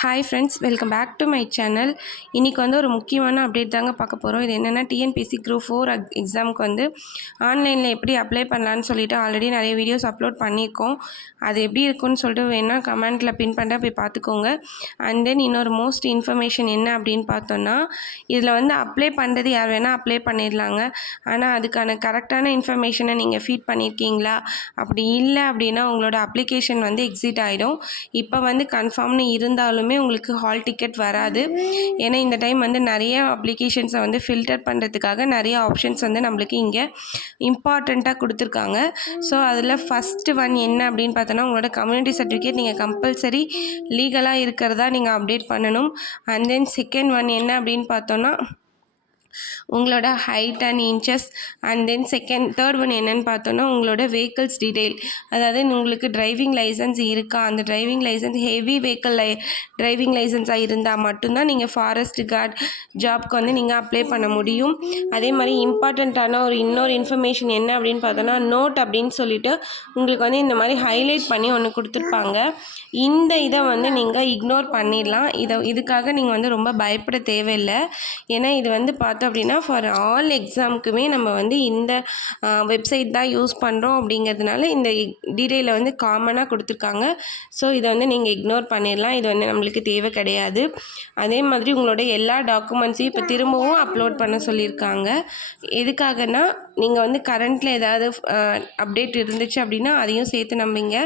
Hi friends, welcome back to my channel. இன்றைக்கி வந்து ஒரு முக்கியமான அப்டேட் தாங்க பார்க்க போகிறோம். இது என்னென்னா டிஎன்பிஎஸ்சி குரூப் 4 எக்ஸாமுக்கு வந்து ஆன்லைனில் எப்படி அப்ளை பண்ணலான்னு சொல்லிட்டு ஆல்ரெடி நிறைய வீடியோஸ் அப்லோட் பண்ணியிருக்கோம். அது எப்படி இருக்குன்னு சொல்லிட்டு வேணால் கமெண்ட்டில் பின் பண்ணுற போய் பார்த்துக்கோங்க. அண்ட் தென் இன்னொரு மோஸ்ட் இன்ஃபர்மேஷன் என்ன அப்படின்னு பார்த்தோன்னா, இதில் வந்து அப்ளை பண்ணுறது யார் வேணால் அப்ளை பண்ணிடலாங்க. ஆனால் அதுக்கான கரெக்டான இன்ஃபர்மேஷனை நீங்கள் ஃபீட் பண்ணியிருக்கீங்களா? அப்படி இல்லை அப்படின்னா உங்களோட அப்ளிகேஷன் வந்து எக்ஸிட் ஆகிடும். இப்போ வந்து கன்ஃபார்ம்னு இருந்தாலும் உங்களுக்கு ஹால் டிக்கெட் வராது. ஏன்னா இந்த டைம் வந்து நிறைய அப்ளிகேஷன்ஸை வந்து ஃபில்டர் பண்ணுறதுக்காக நிறைய ஆப்ஷன்ஸ் வந்து நம்மளுக்கு இங்கே இம்பார்ட்டண்ட்டாக கொடுத்துருக்காங்க. ஸோ அதில் ஃபஸ்ட்டு ஒன் என்ன அப்படின்னு பார்த்தோன்னா, உங்களோட கம்யூனிட்டி சர்டிஃபிகேட் நீங்கள் கம்பல்சரி லீகலாக இருக்கிறதா நீங்கள் அப்டேட் பண்ணணும். அண்ட் தென் செகண்ட் ஒன் என்ன அப்படின்னு பார்த்தோன்னா, உங்களோட height and inches. And then third one என்னென்னு பார்த்தோன்னா, உங்களோட வெஹிக்கிள்ஸ் டீட்டெயில். அதாவது உங்களுக்கு டிரைவிங் லைசன்ஸ் இருக்கா, அந்த driving licence heavy vehicle driving லைசன்ஸாக இருந்தால் மட்டும்தான் நீங்கள் ஃபாரஸ்ட் கார்ட் ஜாப்க்கு வந்து நீங்கள் அப்ளை பண்ண முடியும். அதே மாதிரி இம்பார்ட்டண்ட்டான இன்னொரு இன்ஃபர்மேஷன் என்ன அப்படின்னு பார்த்தோன்னா, நோட் அப்படின்னு சொல்லிட்டு உங்களுக்கு வந்து இந்த மாதிரி ஹைலைட் பண்ணி ஒன்று கொடுத்துருப்பாங்க. இந்த இதை வந்து நீங்கள் இக்னோர் பண்ணிடலாம். இதுக்காக நீங்கள் வந்து ரொம்ப பயப்பட தேவையில்லை. ஏன்னா இது வந்து பார்த்தோம் அப்படின்னா ஃபார் ஆல் எக்ஸாமுக்குமே நம்ம வந்து இந்த வெப்சைட் தான் யூஸ் பண்ணுறோம். அப்படிங்கிறதுனால இந்த டீட்டெயிலை வந்து காமனாக கொடுத்துருக்காங்க. ஸோ இதை வந்து நீங்கள் இக்னோர் பண்ணிடலாம். இது வந்து நம்மளுக்கு தேவை கிடையாது. அதே மாதிரி உங்களோட எல்லா டாக்குமெண்ட்ஸையும் இப்போ திரும்பவும் அப்லோட் பண்ண சொல்லியிருக்காங்க. எதுக்காகனா, நீங்கள் வந்து கரண்ட்டில் ஏதாவது அப்டேட் இருந்துச்சு அப்படின்னா அதையும் சேர்த்து நம்ம இங்கே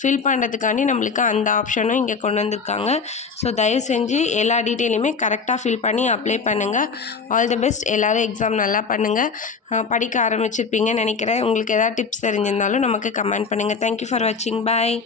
ஃபில் பண்ணுறதுக்காண்டி நம்மளுக்கு அந்த ஆப்ஷனும் இங்கே கொண்டு வந்திருக்காங்க. ஸோ தயவு செஞ்சு எல்லா டீட்டெயிலுமே கரெக்டாக ஃபில் பண்ணி அப்ளை பண்ணுங்கள். All the best. எல்லோரும் எக்ஸாம் நல்லா பண்ணுங்கள். படிக்க ஆரம்பிச்சிருப்பீங்கன்னு நினைக்கிறேன். உங்களுக்கு எதாவது டிப்ஸ் தெரிஞ்சிருந்தாலும் நமக்கு கமெண்ட் பண்ணுங்கள். தேங்க்யூ ஃபார் வாட்சிங். பாய்.